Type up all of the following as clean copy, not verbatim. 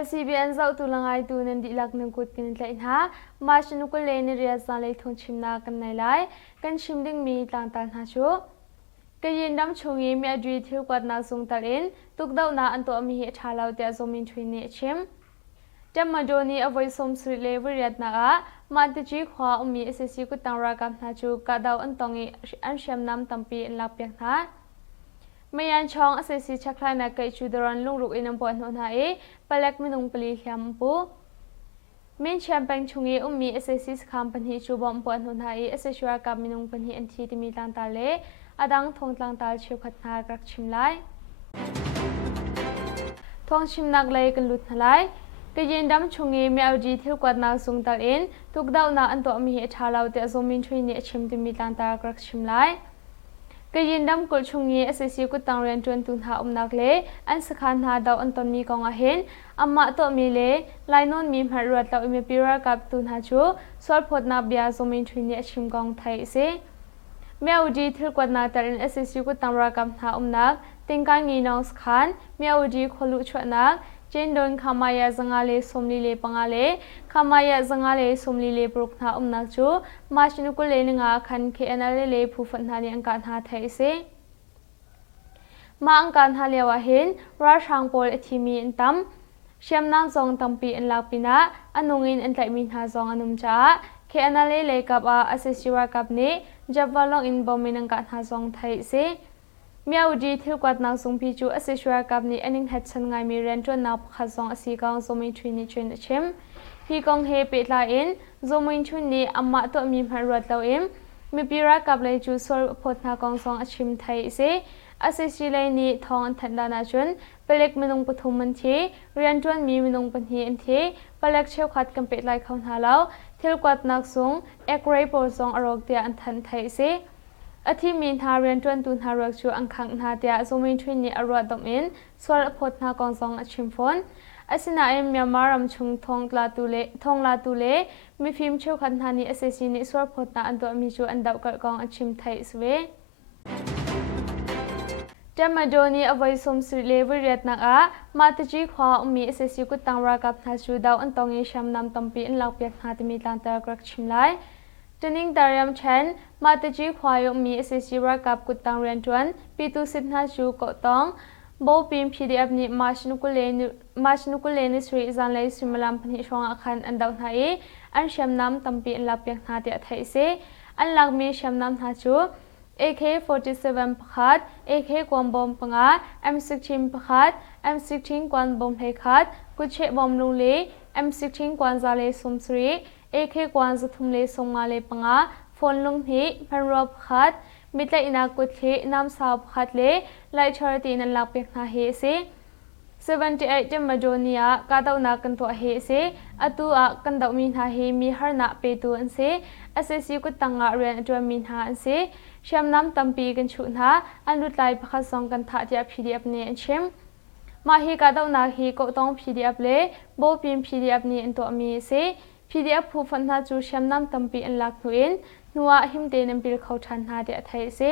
LCBN Zaw tu langai tu nan di lak nang kut kin tlai na ma shinu ko le ni ria sa le thong chim na kan nai lai kan chim ding mi tang tan ha chu Kayin ramchung I Myawaddy thilkuatnak sung tarin tukdohnak an tuahmi hi thalau tia Zaw Min Htu ni chim Tat Ma Taw ni avoi som sri le hriamnam a mataji khua ummi SAC kuttang ralkap na chu ka daw an tong I hriamnam tampi an lak piak na Mayan Chuang SAC hlai na kai chu daran lungruk inam puah hnawh I palak minung pali hliam.an Mingyan Peng chungi ummi SAC sakhan panhi chu bom puah hnawh I SAC ralkap minung panhi an thi timi tlang ta le adang thong tlang tal thilkuatnak rak chim lai thong chim nak lai kan lut hlai Kayin ramchung I Myawaddy thilkuatnak sung tarin tukdohnak an tuahmi hi thalau tia Zaw Min Htu ni chim timi tlang ta rak chim lai Kayin ram kul chungi SAC kuttang rian tuan hnawh nak le an sakhan na daw an ton mi kong a hin amma to mi le lainon mi mhar ruat law imi ralkap hnawh chu swal phot na bia Zaw Min Htu ni chim kong thai se Myawaddy thilkuatnak tarin SAC kuttang ralkap hnawh nak tingkai minung sakhan Myawaddy kholu chhuatnak Jendon khamaya zangale somli le pangale khamaya zangale somli le prokna nak chu ma shinu ko le nga khan khe anale le phufat na ni angka na thai se ma angka na lewa hin ra sang pol athimi intam hriamnam zong tampi an lakpina anungin an tlai min ha zong anum cha khe anale le kap a SAC ralkap ni jawalong in bomin angka na zong thai se Myawaddy thilkuatnak sung pi chu SAC ralkap ni aning het chan ngai mi ren tuan na pakha zong asi kang Zaw Min Htu ni chen chim hi kong he pe tla in Zaw Min Htu ni amma to mi mhar ruat law im mi pi ralkap le chu sol phot na kong zong achim thai se SAC le ni thong an that na chun pelek minung pathum man thi ren tuan mi minung panhi an thi palek cheu khat kam pe lai khon ha law thilkuatnak sung ekrai por zong arok tia an than thai se Athi min ha rian tuan tu na rak chu angkhang na tia Zaw Min Htu ni arwa dom in swal phot na kong zong achim phon asina I Myanmar ramchung thong la tu le mi phim cheu khan na ni SAC ni swal phot na an to mi chu an daw kal kong achim thai swe Tat Ma Taw ni avoi som sri le hriamnam a mataji khua ummi SAC kuttang ralkap na chu daw an tong I hriamnam tampi an lak piak na timi tlang ta rak chim lai Tuning Tariam Chen, Mataji Khwayo Mi SAC ralkap kuttang rian tuan, pitu sitna chu ko tong, bo pim PDF ni mashnukule ni Sri Zanlai Simalam Panhi Shong Akhan an daw na I, an hriamnam tampi an lak piak na tia thai se, an lak mi hriamnam na chu, AK-47 pakhat, AK kwan bom panga, M16 pakhat, M16 kwan bom hlai khat, kuche bom lung le, M16 kwan zale sumsri, AK kwan zathum le songma le panga phone lung hi phanrop khat mitla ina kuthi nam sa khat le lai charity nan lak pek na he se 78 Tat Ma Taw nia ka daw na kan to he se atu a kan daw min ha he mi harna pe tu an se SAC kuttanga rian atwa min ha an se hriamnam tampi kan chu na an lut lai pakha song kan tha tia PDF ne an chem ma hi ka daw na hi ko tong PDF le bo pim PDF ni an to mi se PDF phufat na chu hriamnam tampi an lak nu in nuwa himte nan bil khau than na de thai se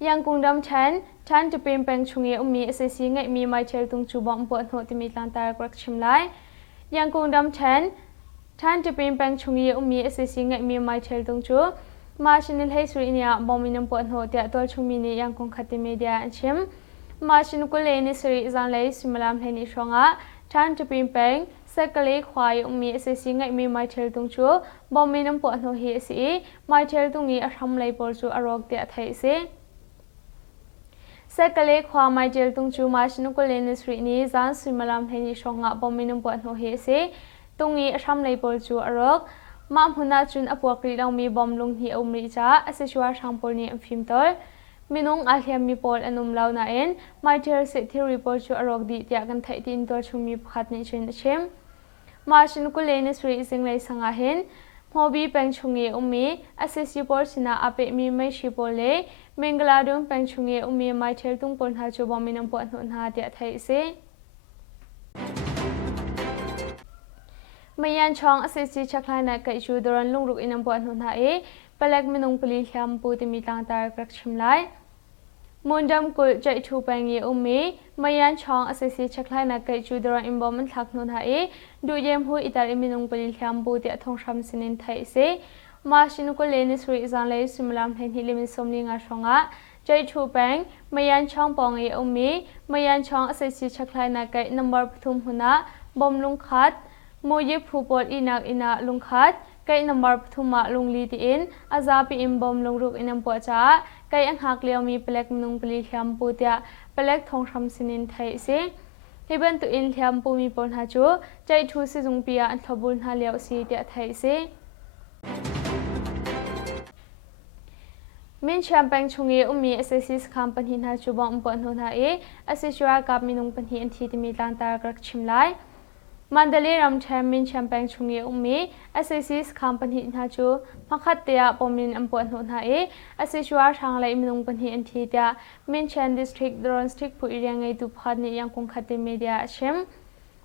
yang kung dam chan to Mingyan Peng chungi ummi SAC ngai mi mai chel tung chu bom puah hnawh timi tlang ta rak chim lai yang kung dam chan to Mingyan Peng chungi ummi SAC ngai mi mai chel tung chu ma shinil hei suri nia bominam puah hnawh tia tol chumi ni yang kung khati media an chim ma shinukule ni Sri Zanlai Simalam hlai ni shonga Tat to Mingyan Peng sakale khwai ummi SAC ngai mi mai chel tung chu bominam puah hnawh hi si mai chel tung ni aram lai por chu arok tia thai se sakale khwa mai chel tung chu ma shinukule ni Sri ni Zan Simalam hlai ni shonga bominam puah hnawh hi si tungi aram lai por chu arok ma hmuna chun apuak ri long mi bom lung hi umri cha asishwa sangpol ni amphim tol minung hliam mi pol anum lau na en mai ter se theory pol chu arok di tia kan thai tin to chumi pakhat ni chen chem ma shin ko le ni Sri Singlai sanga hen mobi peng chungi ummi SAC pol sina ape mi mai shi pol le mengaladum peng chungi ummi mai ter tung pol ha chu bominam po hnawh na tia thai se Mayan Chuang SAC hlai na kai chu doran lungruk inam po hnawh na e palak minung pali hliam pu timi tlang tar krak chim lai Mundam kul jai thu pengi ummi Mayan Chuang SAC chek hlai na kai chu dora imbom an thak nun hai du yem hu itar minung pali hliampu ti athong sham sinin thai se ma shin ko le ni sri zan le simlam hen hi limin somli nga shonga jai thu peng Mayan Chuang pong e ummi Mayan Chuang SAC chek hlai na kai number thum huna bom lung khat mo ye phu pot inak ina lung khat kai number thuma lungli ti in azapi imbom lungruk inam po cha kai ang hak leo mi pelek minung pali hliampu tia pelek thong sham sinin thai se hiban tu in hliampu mi pon ha chu chai thu si jung pia an thobul na leo si tia thai se Mingyan Peng chungi ummi SAC sakhan panhi na chu bom pon hon ha e asishwa kap minung panhi an thi ti mi tlang tar krak chimlai Mandalay ramchung Mingyan Peng chungi ummi SAC sakhan panhi na chu makhat tia pomin an pon hon ha e asishwa thanglai minung panhi an thi tia Mingyan district dron district pu iriangai tu phat ni yang kong khate media chem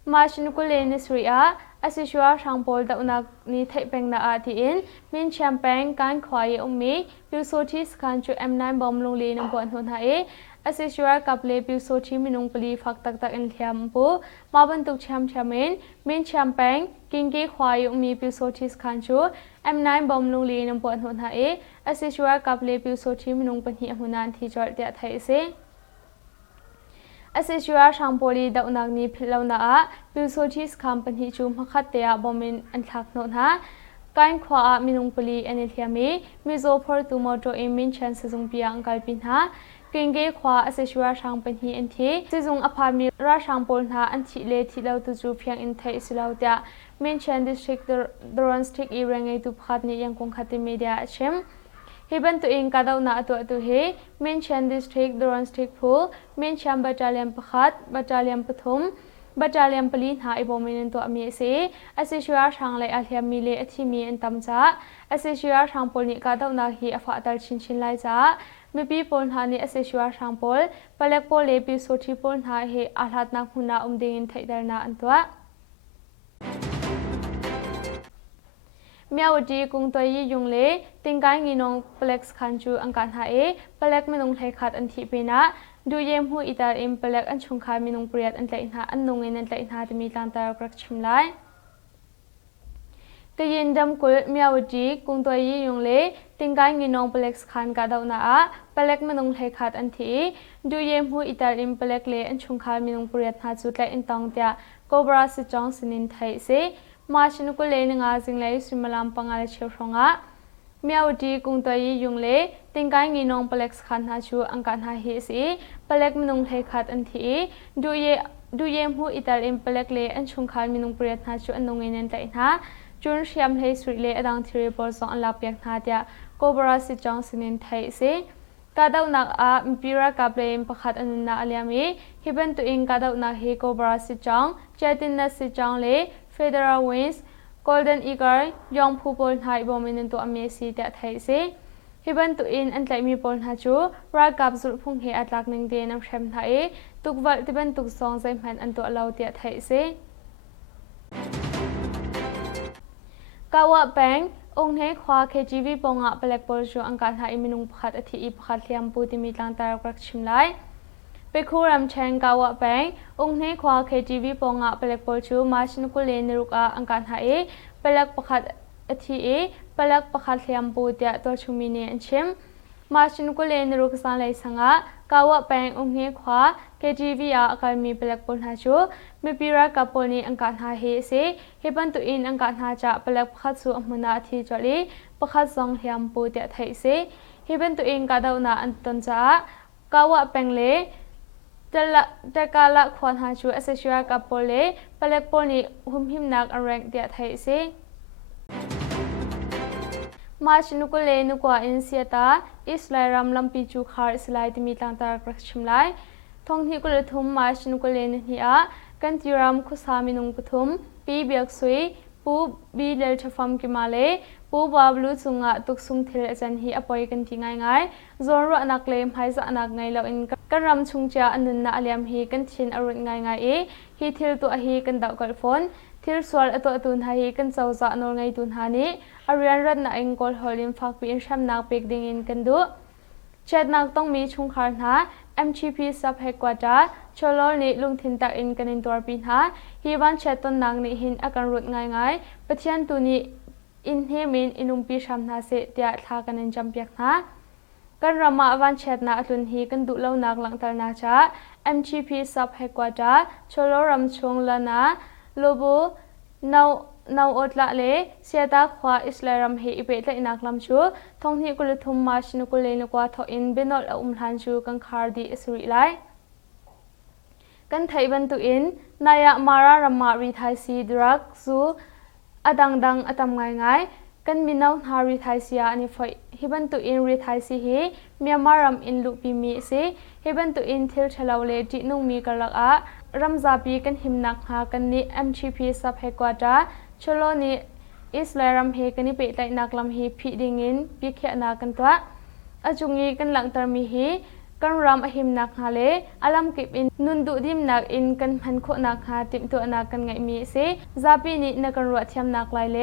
ma shin ko le ni sri a asishwa thangpol da unak ni thai peng na a ti in Mingyan Peng kan khwai ummi piusothi sakhan chu M9 bom lung le nam pon hon ha e asishwa kaple piusothi minung pali phak tak tak in hliam pu ma ban tuk cham chamin Mingyan Peng kingge khwai ummi piusothi sakhan chu M9 bom lung le nam pon hon ha e asishwa kaple piusothi minung panhi amunan thi chor tia thai se asishwa thangpoli da unak ni philona a piusothi sakhan panhi chu makhat tia bomin an thak non ha kain khwa a minung pali ani hliami mizo phor tu moto in Mingyan sejung pia angkal pin ha kingge khwa asishwa thang panhi an thi sejung aphami ra thangpol na an thi le thi lo tu chu phiang in thai silau tia Mingyan district dron district I rangai tu phat ni yang kong khati media chem hiban tu in kadau na atu he Mingyan district dron district phu Mingyan battalion pakhat battalion pathum battalion pali na ibomin to ami se asishwa thanglai a hliam mi le athimi an tamcha asishwa thangpol ni kadau na hi afa tar chin chin lai cha mipi pol na ni asishwa thangpol palek pol le pi sothi pol na he ahlat na huna umding thaidar na antwa Myawaddy cung toyi yung le tingkai nginong pelek sakhan chu angkan ha e pelek minung hlai khat an thi pena du yem hu itar im pelek an chung kha minung priat an tlai na an nungin an tlai na timi tlang tar krak chimlai Kayin dam kul Myawaddy cung toyi yung le tingkai nginong pelek sakhan ka daw na a pelek minung hlai khat an thi du yem hu itar im pelek le an chung kha minung priat na chu tlai in tong tia cobra si chong sinin thai se ma shin ko le nga jinglai simalam pangal chewronga Myawaddy cung toyi yung le tingkai nginong pelek sakhan ha chu angkan ha hi si pelek minung hlai khat an thi du yem hu itar im pelek le an chung kha minung priat na chu an nungin an tlai na chun hriam hlei sri le adang thiri por song an lak piak na tia cobra si chong sinin thai se kadau nak a mpira kaple pakhat an na aliami hiban tu in kadau nak he cobra si chong chatin na si chong le Federal Wings Golden Eagle yong phu pol hai bomin to amesi ta thai se hiban tu in an tlai mi pol ha chu ralkap zul phung he atlak ning de nam shem thai tukwal tiban tuk song zai man an to lau tia thai se kawa peng ong he khwa KGV ponga pelek pol chu angkan ha minung pakhat athi I pakhat hliam pu ti mi tlang tar krak chimlai Pekhu ramchung kawa peng ong he khwa KGV ponga pelek pol chu ma shin ko le niruk a angkan ha e pelek pakhat athi e pelek pakhat hliam pu tia to chumi ne an chim ma shin ko le niruk san lai sanga kawa peng ong he khwa KGV a akademi pelek pol ha chu mipira kapol ni angkan ha he se heban tu in angkan ha cha pelek pakhat chu amuna thi choli pakhat song hliam pu tia thai se heban tu in kadau na anton cha kawa peng le Takala khwan ha chu asishwa kapol le pelek pol ni humhim nak arang tia thai se ma chinuko le nukwa in siata islai ramlam pi chu khar islai timi tlang tar krak chimlai thong hi ko le thum ma chinuko le ni a kan tiram khusami nung puthum pi biak sui pu bi lel thafam ki male pu bablu chunga tuksung thil chan hi apoi kan ti ngai ngai zorro anak le mai za anak ngai lo in kan ramchung cha anun na aliam hi kan thin arut ngai ngai e hi thil tu a hi kan dau kal phone thil swal ato atun ha hi kan chawza nor ngai tun ha ni arian rat na eng kol holim fak pi in sham nak pek ding in kan du เช็ดนักต้องมีชุงคาร์นา MGP ซับเฮกวาดาชโลนิลุงทินตักอินกันอินตัวปีนาฮีวันเช็ดต้นนางนิหินอาการรุดง่ายๆปะเทียนตุนีอินเฮมินอินุมปีชามนาเสเตียทากันอินจำเปียกนากันรามาวันเช็ดนาตุนฮีกันดุเล่านักหลังตานาจา MGP ซับเฮกวาดาชโลรัมชงลานาโลบูนาวอดละเลเสียตาขวาอิสลามเฮอิเปตอินักลำชูทงที่กุลทุมมาชนุกุเลนกว่าทอินเบนอลหันชูกันคาร์ดีสุริไลกันไทยบันตุอินนายมารารามารีไทซีดรักซูอดังอตมง่ายกันมินาวฮารีไทซีอันนี้ฝอยฮิบันตุอินรีไทซีฮีเมียมารามอินลุปีมีซีฮิบันตุอินทิลเชลาวเลจินุงมีกลักอะรัมซาปีกันหิมนักหากันนี้ MGP ซับเฮกวาดาชโลนีอิสลามเฮกันนี่เปิดไลนักลำฮีพิดิงินพิเขนากันตัวอาจุงีกันหลังตรมีฮีกันรำอหิมนักฮาเลอลัมกิบอินนุนดุดิมนักอินกันพันโคนักฮาติมตัวนักกันไงมีเสซาปีนี้นักกันรัวเทียมนักไลเล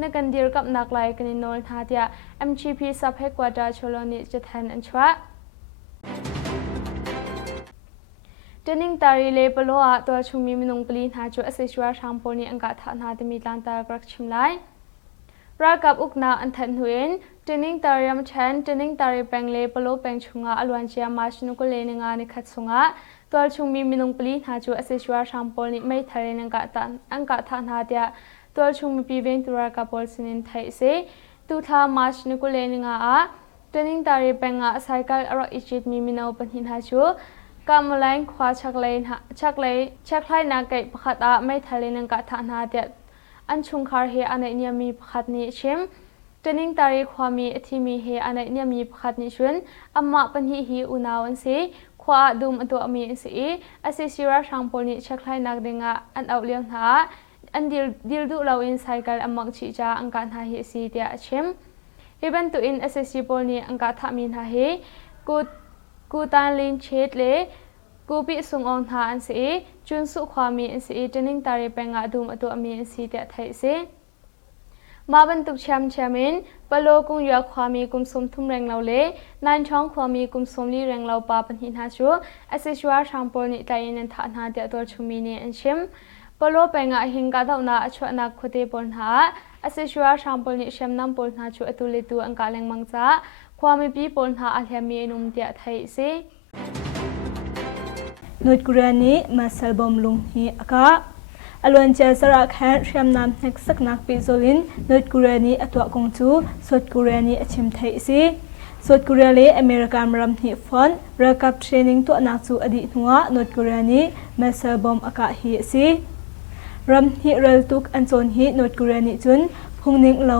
นักกันดีรกับนักไลกันนนฮาเดีย MGP ซับเฮกวาดาชโลนีจะแทนอันชัวเจนิงตารีเลปโลอาตัวชุมีมินุงปลีนหาจูอเซชัวชามโพนีอังกาธานาติมิลันตากรักชิมไลรักกับอุกนาอันทันหุนเจนิงตารียมเชนเจนิงตารีแปงเลปโลแปงชุงอาอลวันเชียมาชนุกุเลนงานิขัดสุงาตัวชุมีมินุงปลีนหาจูอเซชัวชามโพนีไม่ทะเลนังกาธานาเดียตัวชุมีปีเวงตุรักกับโพลสินินไทยเซตุทามาชนุกุเลนงาอาเจนิงตารีแปงอาไซคัลอรอิจิตมีมินาอุปนินหาจูกำลังขวาชักเลยนักเก็บขัดไม่ทะเลนังกะฐานหาเดียอันชุงคาร์เฮอันนี้มีขัดนิชิมเจนิงตารีความมีที่มีเฮอันนี้มีขัดนิชวนอัมมาปัญหาฮีอุนาวันสีขวาดุมตัวมีสีอาศัยสิราช่างพลนิชักเลยนักเดงะอันเอาเลี้ยงหาอันดิลดูเราอินไซเคิลอัมมังชีจาอังการหาเฮสีเดียชิมฮิบันตุอินอาศัยสิพลนิอังการทามินหาเฮกูตันลินเชดเลกูปิสุงองทาอันสีจุนสุความมีอันสีเจนิงตารีแปงอาดุมตัวมีอันสีเดียไทยสีมาบรรทุกแชมินปโลกุงยาความมีกุมสมทุ่มแรงเราเลนันช่องความมีกุมสมลีแรงเราปาปัญหินหาชัวอาศัยชัวช่างปนิตายินฐานหาเดียตัวชุมีนีอันชิมปโลแปงอาหิงกาดาวนาชวนักคุเตปนหาอาศัยชัวช่างปนิเชมน้ำปนหาชัวตุลิตูอังกาแรงมังจ้าความมีปีปนหาอัลยามีนุมเดียไทยสีนุดกรณีมาสลบอมลุงฮีอากาอลวนเจสระแขนเรียมนำนักสักนักปิโซลินนุดกรณีอตัวกงจูสดกรณีอชิมไทยซีสดกรณีอเมริกันรำฮีฟอนรลกับเทรนนิ่งตัวนักจูอดีตหัวนุดกรณีมาสลบอมอากาฮีซีรำฮีรัลตุกอันโซนฮีนุดกรณีจุนพุงนิ่งเหลา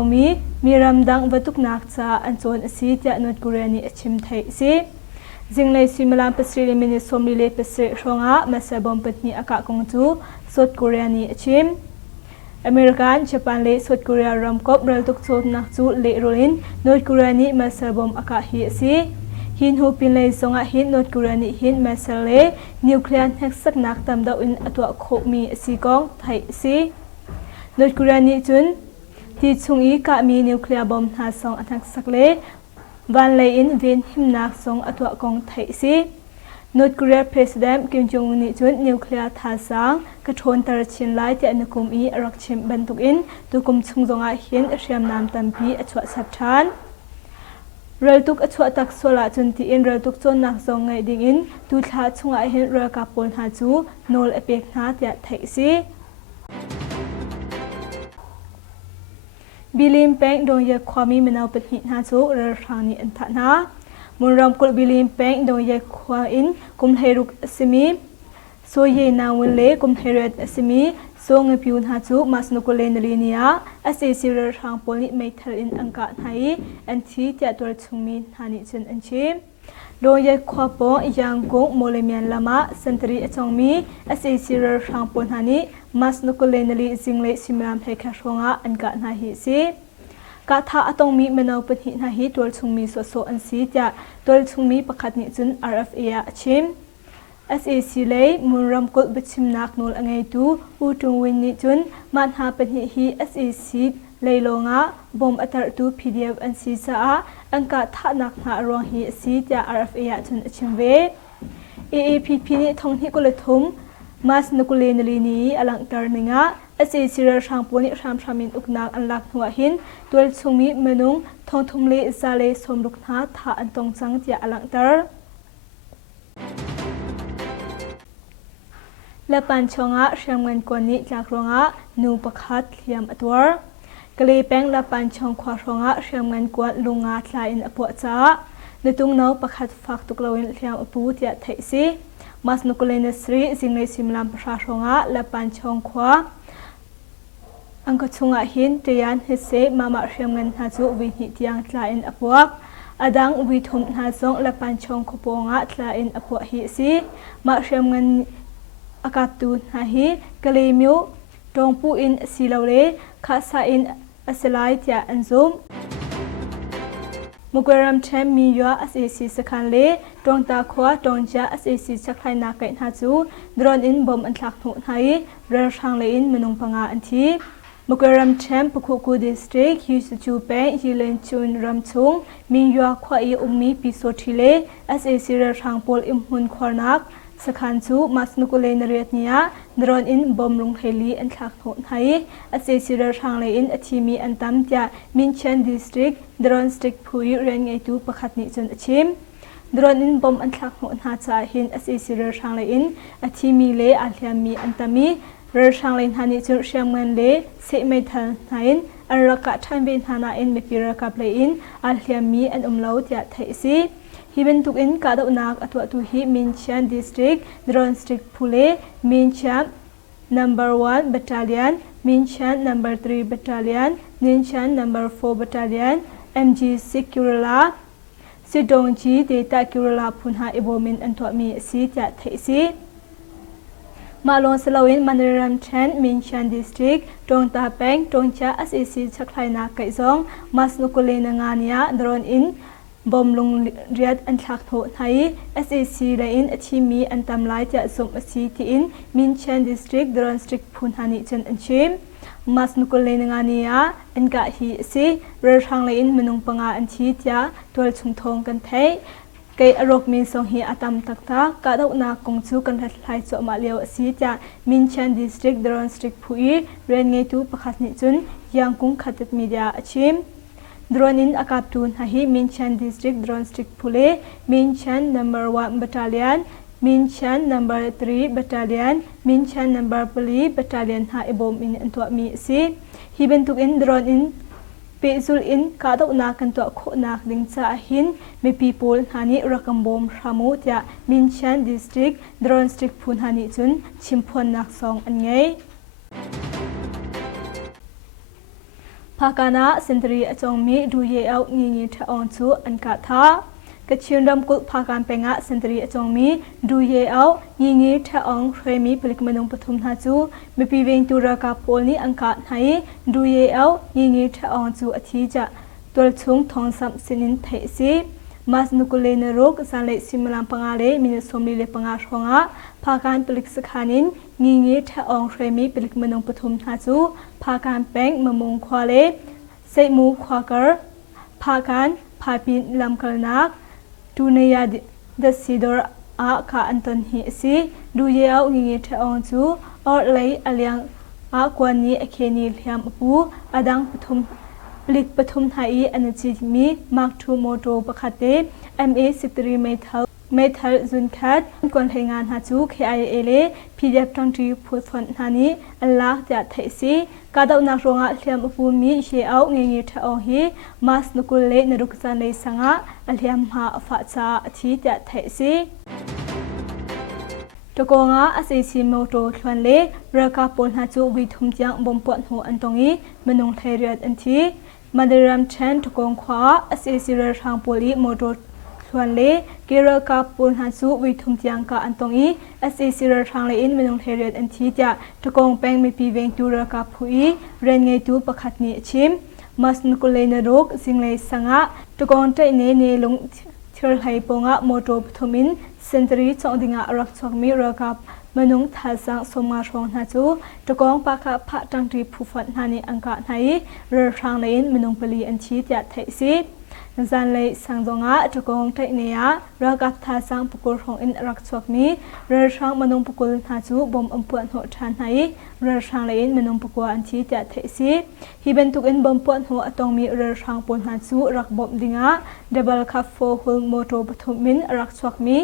มีรำดังวัตุกนักจ้าอันโซนซีจะนุดกรณีอชิมไทยซีจิงเลยสิมลามเปสรีมินิสมลีเลเปสรีชงอามาเซบอมปนีอากาคงจูสดกุเรียนีชิมอเมริกันญี่ปุ่นเลสดกุเรียรัมกบรัลตุกโซนักจูเลโรลินนอร์กุเรียนีมาเซบอมอากาฮีซีหินหูปินเลยสงอาหินนอร์กุเรียนีหินมาเซเลนิวเคลียร์แฮกสักนักตามดาวอินอตัวโคมีซีกองไทยซีนอร์กุเรียนีจุนที่ชงอีกามีนิวเคลียร์บอมหาสองอันทักสักเลวันเลยอินเวนหิมนักสงอตัวกองไทยซีนอร์ทเกรียประธานคิมจงอุนนิจุนนิวเคลียร์ท่าสังกระทนตระชินไล่ที่อนคุมอีรักชิมบรรทุกอินตุกุมชงจงอาหินเรียมนามตัมพีอชวสับชานรัลตุกอชวตักโซลาจุนที่อินรัลตุกจนนักสงไงดิ่งอินตุลาชงอาหินรัลกับปนหาจูโนลเอเปกนาที่ไทยซีบิลิมเปงโดยความมีมนาเป็นหินหาจูเรื่องทางนี้อันทันหามุนรำกุลบิลิมเปงโดยความอินกุมเฮรุกสมีโซเยนาวินเล่กุมเฮรุกสมีโซงพิวหาจูมาสนุกุเลนลีนียาอาศัยสิเรื่องทางปนิไม่ทันอินอังกาไทยอันที่จะตัวชุมมีหานิจันอันชิมโดยความปองยังกงโมเลเมียนลามาสันตรีจงมีอาศัยสิเรื่องทางปนหานิมาสนุกุเลนลีจิงเลสิมรามเฮคาชงอาอันกาไทยซีกาท่าตรงมีมนาปนินาฮิตัวชุงมีสวอันซีจะตัวชุงมีประคัดนิจุน RFA ชิม SAC เลยมุนรำกุลบิชิมนักโนลไงตูอูตุงวินนิจุนมันหาปนิฮี SAC เลยลงะบอมอัตรตู PDF อันซีจ้า อังกาทะนักหารองฮีซีเตีย RFA จนชิมเว AAPP นี่ทงที่กุลทุมมาสนุกุเลนลีนีอลังการนิงะSAC ระช่างปนิชามินอุกนักอันลักหัวหินตัวชุงมีเมนุงทงทุมเลซาเลสมลุกนาทาอันตงจังเตียอลังตร์และปันชงะเชียงเงินกวนนี้จากรองะนูปคัดเลียมอตัวกลีแปงและปันชงควาชงะเชียงเงินกวนลุงาทลายอินอปวจ้าในตุงเนาปคัดฟักตุกลวินเลียมอปูเตียไทยซีมาสนุกุเลนสรีจิงในสิมลามประชาชงะและปันชงควาอังกชงะหินเตียนฮิเซมามาเชียงเงินหาจูวินิตยังทลายอินอปวกอดังวิทุมหาซงและปันชงขปงะทลายอินอปวฮิซีมาเชียงเงินอากาศตูนหาฮีกะเลมิวตรงปูอินสีเหลาเลคาซาอินอัสไลเตียอันซุมมุกรำแชมมียัวSACสักขันเลตรงตาขวาตรงจ้าSACสักไลนาเกนหาจูดรอนอินบอมอันทักหนุนให้เรือช่างเลอินมนุงปังอาอันทีมุกรำแชมปุกุดิสตริกยูสจูเปนยิเลนจุนรำชุงมียัวขวาอีอุมมีปิโซทิเลSAC เรือช่างปอลอิมหุนควานักสักขันจูมาสนุกุเลนเรียดเนียดรอนอินบอมลงเฮลีอันทักหนุนให้SAC เรือช่างเลอินอธิมีอันตั้มจ้ามินเชนดิสตริกดรอนสติกพูยเรียนไงตูประคัดนิจนชิมดรอนอินบอมอันทักหนุนหาจ่าหินSAC เรือช่างเลอินอธิมีเลอัลเฮียมีอันตามีเรือช่างเลนหานิจนเชียงมันเลเสไม่ทันไหนอันรักกะทันเป็นหานาอินไม่พิรกับเลอินอัลเฮียมีอันเลาจ้าไทยซีฮิเป็นตุกอินกาดอุนักอัตวตุฮิมินเชียนดิสตริกดรอนสติกพูเลมินเชียน number 1 battalion มินเชียน number 3 battalion นินเชียน number 4 battalion MG6 Kerala สิดงจีเดต้า Kerala พุนหาอิโบมินอันตัวมีสีจัดไทยซีมาลงสลาวินมันเริ่มเชนมินชันดิสตริกตรงตาแปงตรงจ้าSACชักไลนาไก่ซองมาสนุกุเลนงานียดรอนอินบอมลงเรียดอันทักโถไทย SAC เลอินอธิมีอันตำลายจะสมสีที่อินมินชันดิสตริกดรอนสตริกพุนหานิจันอันชิมมาสนุกุเลนงานียอันกะฮีซีเรือทางเลอินมนุงปังอาอันชีจ้าตัวชุงทงกันไทยเกยอรกมีสองฮีอาตัมตักตากาดนากงจูกันทัดไลโซมาเลียวสีจ้ามินชันดิสตริกดรอนสตริกพูอีเรียนไงตูประคัดนิจุนยังกุงขัดมีเดียชิมดรอนินอากาศตูนให้มินชันดิสตริกดรอนสตริกพูเลมินชัน number 1 battalion มินชัน number 3 battalion มินชัน number 4 battalion หาอิบอมอินอันตัวมีสีฮิเป็นตุกอินดรอนอินเปซูลอินกาดนากันตัวโคนักดิงจ้าหินมีปีปูลหานิรักบอมรามูตยามินชันดิสตริกดรอนสตริกพูนหานิจุนชิมพวนนักสองอันไงภาคณะเซนตรีอจงมีดูเยเอางีทอองจูอันกาทากระชินดำกุภาการเป็งะเซนตรีอจงมีดูเยเอางีทอองเคยมีผลิกมนุงปฐุมนาจูมีปีเวงตุรากาโพลีอังกาให้ดูเยเอางีทอองจูอธิจะตัวชุงทองสัมสินินเทซีมาสนุกุเลนรุกสันเลสิมลามปังอาเลมินสมลีเลปังอาชงะภาการผลิกสขานินงีทอองเคยมีผลิกมนุงปฐุมนาจูภาการแป้งมะมงควาเลเซมูควากรภาการพาปินลำกลนักดูเนียดสิดอร์อาคาอันตันฮิซีดูเยเอางีทอองจูออเลยอเลียงอากวนนี้เคนีเลียมปูอดังปฐุมผลิกปฐุมไทยอันจิมีมาร์กทูโมโตประคเต MA63 เมทัลจุนคัดก่อนให้งานหาจู KIA เล PDF ตั้งที่พูดฝันหานี้อันลักจะไทยซีกาดาวนักร้องเลียมปูมีเชียเอางีทอองฮีมาสนุกุเลนรุกซันเลสังะเลียมหาฝาจาที่จะไทยซีตะกงอาSACโมโตทวนเลเรือคาปนหาจูวิทุมจังบอมปวดหัวอันตรงนี้มนุงไทยเรียดอันที่มาเดรัมเชนตะกงขวาSACเรือทางโพลีโมโตทวนเลเกเรือคาปนหาจูวิทุมจังกาอันตรงนี้SACเรือทางเลอินมนุงไทยเรียดอันที่จะตะกงแปงมีปีเวงตูเรือคาพูอีเรนไงตูประคัดนี้ชิมมาสนุกุเลนรุกสิงเลสังะตะกงใจเนลงเชื่อให้ปงะโมโตปฐมินเซนตรีจงดิงะรักชกมีรักับมนุงทัศน์สมาชงนาจูตะกองปากพระจังทีผู้ฝันหานิอังกาไทยเรือทางเลนมนุงปลีอันชีจัดไทยซี จันเลยสังจงอาจุกงเทเนียรักกับทาสังปุกุลของอินรักชวกมีเรือช่างมนุงปุกุลหาจูบอมอัมปวนหัวชันไหเรือช่างเลยมนุงปุกุลอันที่จะเทซีฮิเป็นตุกอินบอมปวนหัวตองมีเรือช่างปนหาจูรักบอมดิงาเดบัลคัฟโฟหุลโมโตปฐุมินรักชวกมี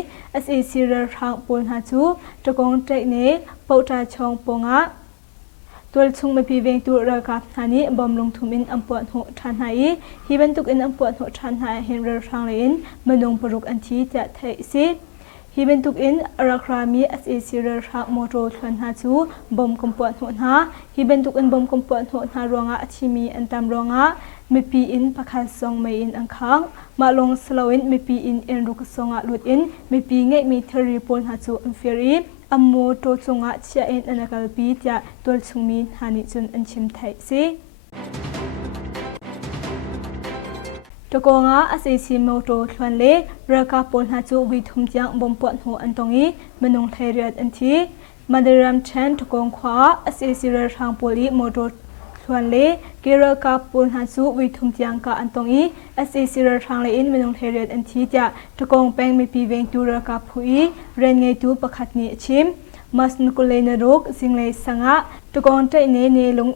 SAC เรือช่างปนหาจูจุกงเทเนียปูตาชองปงะตัวchungไม่พิเวงตัวระกับทานี้บอมลงทุมินอัมปวดหัวชันไหฮิบันตุกอินอัมปวดหัวชันไหเห็นเรือช่างเลยมนุงปรุกอันที่จะเทสิฮิบันตุกอินรักรามี SAC เรือช่างโมโตชวนหาจูบอมกำปวดหัวหาฮิบันตุกอินบอมกำปวดหัวหารองะชิมีอันตามรองะไม่ปีอินประคัสซองไม่อินอังคังมาลงสลาวินไม่ปีอินเอ็นรุกซองะลุดอินไม่ปีเงมีเทอรีปนหาจูอันเฟรีอัมโมโตจงอาเชียเอ็นอันกัลปีจะตัวชงมีฮานิจุนอันชิมไทยสิตะกงอาSACโมโตชวนเล่รักกับปนหาจูวิทุมจังบอมปวดหัวอันตรงนี้มนุงไทยเรียดอันที่มาเดรัมเชนตะกงขวาSACเรือทางปุริโมโตชวนเล่เกเรกับปนหาจูวิทุมจังกะอันตรงนี้SACเรือทางเลอินมนุงไทยเรียดอันที่จะตะกงแปงไม่ปีเวงตูรักกับผู้อีเรนไงตูประคัดนี้ชิมมาสนุกเลนรุกสิงเลสังะตะกงใจเนเนลง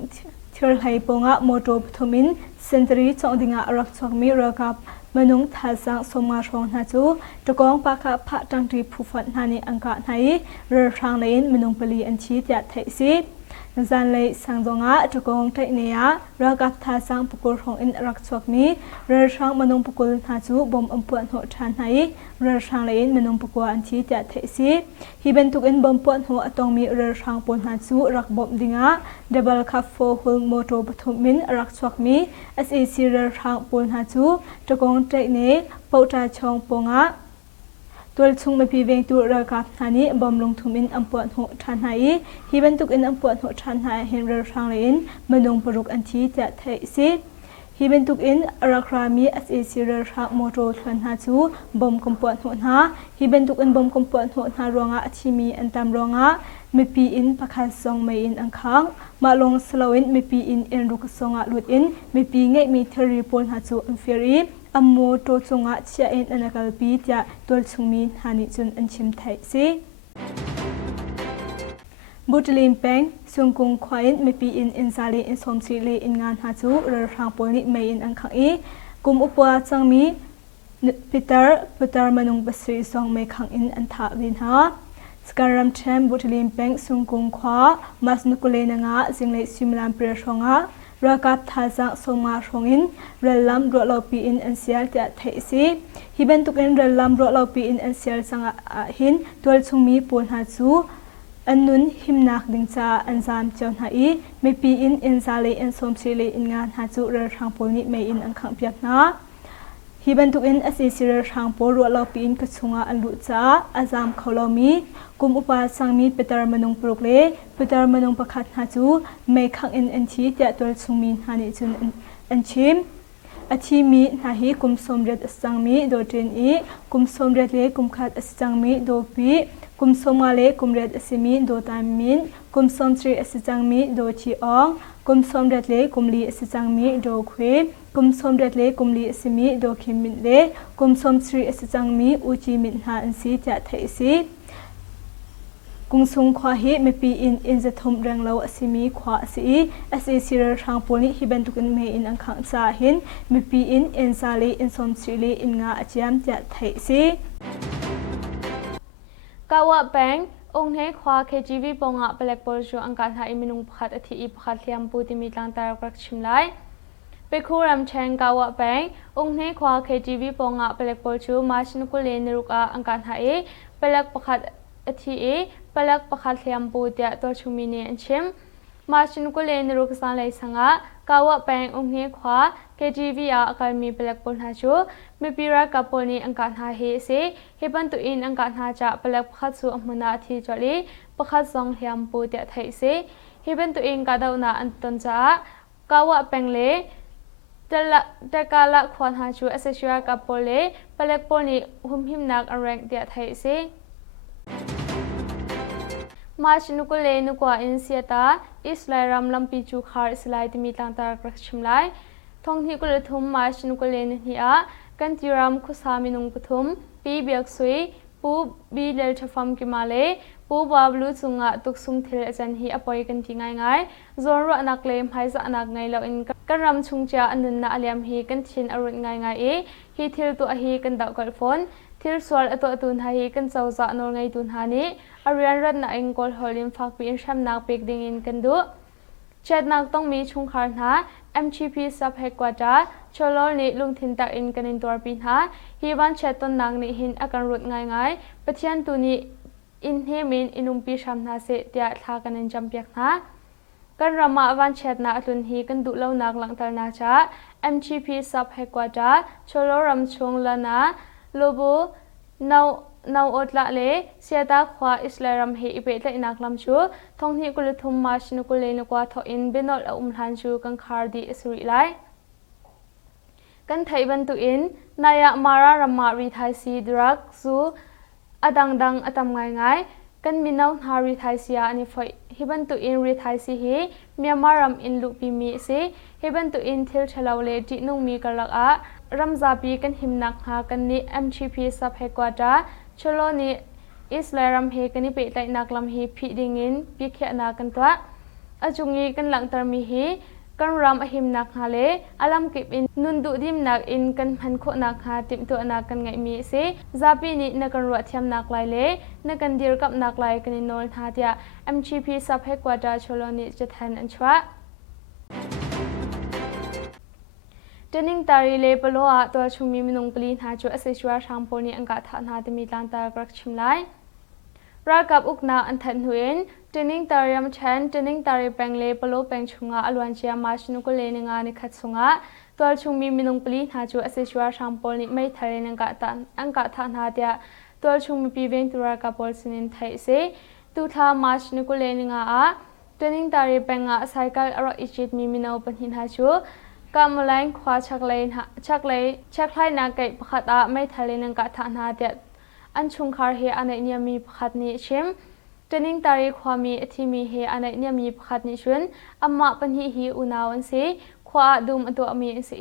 เทอร์ไฮปงะโมโตปฐุมินเซนตรีจงดิงะรักชวกมีรักกับมนุงทาสังสมาชงหาจูตะกงปากะพะจังทีผู้ฟันหานิอังกะไหนเรือทางเลนมนุงปลีอันชีจะไทยสิจันเลยสังจงอาจุกงเทเนียรักกับทาสังปุกุลของอินรักชวกมีเรือช่างมนุงปุกุลหาจูบอมอัมปวนหัวชันไหเรือช่างเลยมนุงปุกุลอันที่จะเทซีฮิเป็นตุกอินบอมปวนหัวตองมีเรือช่างปนหาจูรักบอมดิงาเดบัลคัฟโฟหุลโมโตปฐุมินรักชวกมี SAC เรือช่างปนหาจูจุกงเทเนียปูตาชองปงะตัวchungไม่พิเวงตัวระกับทานี้บอมลงทุมินอัมปวดหัวชันไหฮิบันตุกอินอัมปวดหัวชันไหเห็นเรือช่างเลยมนุงปรุกอันที่จะเทสิฮิบันตุกอินรักรามี SAC เรือช่างโมโตชวนหาจูบอมกำปวดหัวหาฮิบันตุกอินบอมกำปวดหัวหารองะชิมีอันตามรองะไม่ปีอินประคัสซองไม่อินอังคังมาลงสลาวินไม่ปีอินเอ็นรุกซองะลุดอินไม่ปีเงมีเทอรีปนหาจูอันเฟรีอัมโมโตจงอาเชียเอ็นอันกัลปีจะตัวชงมีฮานิจุนอันชิมไทยสิบุตรลิมเปงซุงกุงควายไม่ปีอินซาลีอินสมศรีเลอินงานหาจูเรือทางปนิไม่อินอังคังอีกุมอุปวาจังมีปีเตอร์มนุงบัสรีซองไม่ขังอินอันทาวินฮาสการัมเชมบุตรลิมเปงซุงกุงความาสนุกุเลนงาสิงเลซิมลามเปรชงารักกับทาสังสมาชงอินเรลัมรัวเราปีอินอันเซียลจะเทสิฮิเป็นตุกอินเรลัมรัวเราปีอินอันเซียลสังหินตัวชงมีปนหาจูอันนุนหิมนักดิงจาอันจามเจ้าหน้าอีไม่ปีอินซาเลอินสมศรีเลอินงานหาจูเรือทางปนิไม่อินอังขังเปียกนะฮิบันตุกอินSACเรือทางปรัวเราปีอินกระชงอันลุจ้าอาจามเขาเรามีกุมอุปาสังมีเปตาร์มนุงปรุกเลเปตาร์มนุงประคัดหาจูไม่ขังอินอันชีจะตัวชงมีฮานิจุนอันชิมอาชีมีนาฮีกุมสมเด็จสังมีโดเจนอีกุมสมเด็จเลกุมขัดสังมีโดปีกุมสมมาเลกุมเด็จสิมีโดตามินกุมสมตรีสังมีโดชีอองกุมสมเด็จเลกุมลีสังมีโดควีกุมสมเด็จเลกุมลีสิมีโดคิมินเลกุมสมตรีสังมีอุจิมินหาอันซีจะเทสิกุงซุงควาฮิไม่ปีอินจะทมแรงเราสิมีควาสีSACเรือทางปนิฮิบันตุกินไม่อินอังคังซาหินไม่ปีอินซาลีอินสมศรีลีอินงาอาจามจะเทสิกาวะแปงองค์ให้ควา KGV ปงะเปลกปอลจูอังการหาอิมินุงพัดอธิอิพัดเลียมปูติมีตังตารกรักชิมไลไปคู่รำเชงกาวะแปงองค์ให้ควา KGV ปงะเปลกปอลจูมาชินุกุเลนรุกาอังการหาเปลกพัดอธิเปลกพัดเลียมปูติตัวชูมิเนอันชิมมาชินุกุเลนรุกสันไลสังะกาวะแปงองค์ให้ควา KGV อาการมีเปลกปอลหาจูมีปีรักกับปนีอังการหาเฮเซเฮปันตุอินอังการหาจะเปลกพัดสู่อมุนาทีจลีพัดซองเลียมปูติไทยเซเฮปันตุอินกาดาวนาอันตันจ้ากาวะแปงเลแต่กาละควรหาชูเอเซชัวกับโปเลเปลกปนีหุ่มหิมนักอแรงเดียไทยเซมาชินุกุเลนุกว่าอินเซียตาอิสไลรัมลัมปีจูคาร์อิสไลติมีตังตารกรักชิมไลทองที่กุลทุมมาชินุกุเลนฮีอา กันติรำคุสามินุงปทุมปีเบียกสุยปูบีเลชฟอมกิมาเลปูบาบลูจุงะตุกซุงเทลจันฮีอปอยกันที่ง่ายๆจอร์นักเลมไฮจะนักไงเราอินกันรำชุงจ้าอันนั้นน่ะเลียมฮีกันชินอรุณง่ายๆฮีทิลตัวฮีกันดาวกอลฟอนทิลสวลตัวตุนฮีกันเจ้าจะนอไงตุนฮานี้อริยันรัตน่ะอิงกอลฮอลิมฟักปีนชัมนักเปกดิ่งอินกันดูเช็ดนักต้องมีชุงคาร์นา MGP ซับเฮกว่าจ้าชโลนี่ลุงทินตักอินกันอินตัวปีนหาฮีวันเช็ดต้นนักนี่หินอาการรุดง่ายๆปะเทียนตัวนี้อินเฮมินอินุมปีชัมนาเสเตียทากันอินจำเปียกนะกันรามาวันเช็ดนักตุนฮีกันดุเล่านักหลังตานาจ้า MGP ซับเฮกว่าจ้าชโลรำชงลานาโลบูนาอดละเลเสียตาขวาอิสลามเฮอิเปตอินักลำชูทองนี้กุลทุมมาชินุกุเลนกว่าทออินเบนอลหันชูกันคาร์ดีอิสริไลกันไทยบันตุอินนายมารารามารีไทซีดรักซูอดังอตำง่ายกันมินาวฮารีไทซีอันนี้foiฮิบันตุอินรีไทซีฮีเมียมารามอินลุปีมีสิฮิบันตุอินทิลชลาวเลจินุงมีกลักอะรัมซาบีกันหิมนักหากันนี้ MGP ซับเฮกว่าจ้าชโลนี่อิสลามเฮกันนี้เปตนักลำฮีพิดิงินพิเขนากันตัวอาจุงีกันหลังตรมีฮีกันรำอหิมนักฮาเลอาลัมกิบอินนุนดุดิมนักอินกันพันโคนักฮาติมตัวนักกันไงมีสิซาปีนี้นักกันรัวเทียมนักไลเลนักกันเดียร์กับนักไลกันอินโนลทาเดีย MGP ซับเฮกว่าจ้าชโลนี่จะแทนอันชัวเจนิงตารีเลปโลอาตัวชุมีมินุงปลีนหาจูอเซชัวชามโพนีอังกาธานาติมีลานตากรักชิมไลรัลกับอุกนาอันทันหุนเจนิงตารียมเชนเจนิงตารีแปงเลปโลแปงชุงอาอลวันเชียมาชนุกุเลนงานิขัดสุงาตัวชุมีมินุงปลีนหาจูอเซชัวชามโพนีไม่ทะเลนังกาตันอังกาธานาเดียตัวชุมีปีเวนตุรัลกับโพลสินินไทยเซตุทามาชนุกุเลนงาอาเจนิงตารีแปงอาไซคัลอรอิจิตมีมินาปันหินหาจูกำลังขวาชักเลยนักเก็บขัดอาไม่ทะเลนังกะฐานหาเดียอันชุงคาร์เฮอันนี้มีขัดนิชิมเจนิงตารีขวามีที่มีเฮอันนี้มีขัดนิชุนอัมมาปัญหาฮีอุนาวันสีขวาดุมตัวมีสี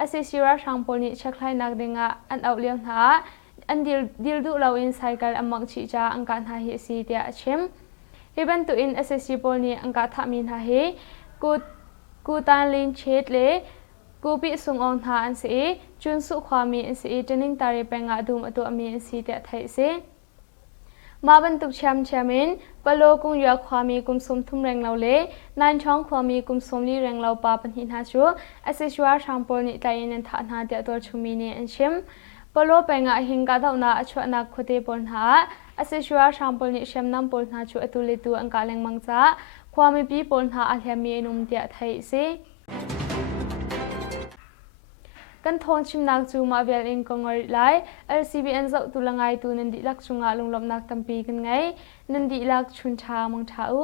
อาศัยสิราช่างปนิชักไลนักเดงะอันเอาเลี้ยงหาอันดิลดูเราอินไซเคิลอัมมังชิจาอังการหาเฮสีเดียชิมฮิบันตุอินอาศัยสิปนิอังการทามินหาเฮกูตันลินเชดเลกูปิสุงองทาอันสีจุนสุความมีอันสีเจนิงตารีแปงอาดุมตัวมีอันสีเตะไทยสีมาบรรทุกแชมมินปโลกุงยาความมีกุมสมทุ่มแรงเราเลนันช่องความมีกุมสมลีแรงเราปาปัญหินหาชัวอาศัยชัวช่างปนิใจนันทานหาเตะตัวชุมีเนอันชิมปโลแปงอาหิงกาดาวนาชวนักโคเตปนหาอาศัยชัวช่างปนิเชมน้ำปนหาชัวตุลิตูอังกาแรงมังจ้าความมีปีปนหาอัลยามีนุมเตะไทยสีกันทองชิมนักจูมาเวลอินกงอริไล LCBN จะตุลังไงตูนันดิลักชุงอาลงลบนักตัมปีกันไงนันดิลักชุนชามังชาอุ